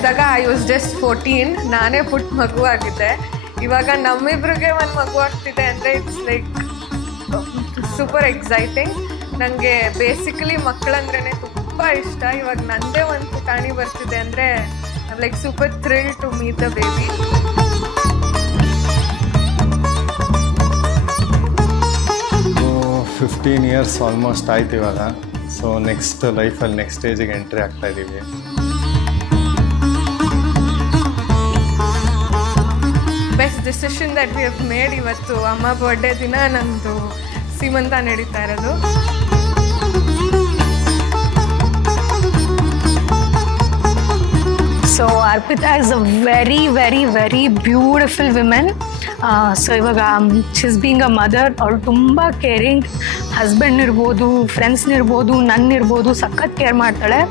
ಇದ್ದಾಗ I was just 14, ನಾನೇ ಪುಟ್ಟ ಮಗು ಆಗಿದ್ದೆ. ಇವಾಗ ನಮ್ಮಿಬ್ರಿಗೆ ಒಂದು ಮಗು ಆಗ್ತಿದೆ ಅಂದರೆ ಇಟ್ಸ್ ಲೈಕ್ ಸೂಪರ್ ಎಕ್ಸೈಟಿಂಗ್. ನನಗೆ ಬೇಸಿಕಲಿ ಮಕ್ಕಳಂದ್ರೇ ತುಂಬ ಇಷ್ಟ. ಇವಾಗ ನನ್ನದೇ ಒಂದು ಪುಟಾಣಿ ಬರ್ತಿದೆ ಅಂದರೆ I like super thrill to meet the baby. So 15 years almost ಆಯ್ತು ಇವಾಗ. ಸೊ ನೆಕ್ಸ್ಟ್ ಲೈಫಲ್ಲಿ ನೆಕ್ಸ್ಟ್ ಸ್ಟೇಜಿಗೆ ಎಂಟ್ರಿ ಆಗ್ತಾ ಇದ್ದೀವಿ. Best decision that we have made. ಇವತ್ತು ಅಮ್ಮ ಬರ್ಡೇ ದಿನ ನಂದು ಸೀಮಂತ ನಡೀತಾ ಇರೋದು. So Arpita is a very, very, very beautiful woman. So ಇವಾಗ she's being a mother. ಅವಳು ತುಂಬ ಕೇರಿಂಗ್. ಹಸ್ಬೆಂಡ್ ಇರ್ಬೋದು, ಫ್ರೆಂಡ್ಸ್ನಿರ್ಬೋದು, ನನ್ನಿರ್ಬೋದು, ಸಖತ್ ಕೇರ್ ಮಾಡ್ತಾಳೆ.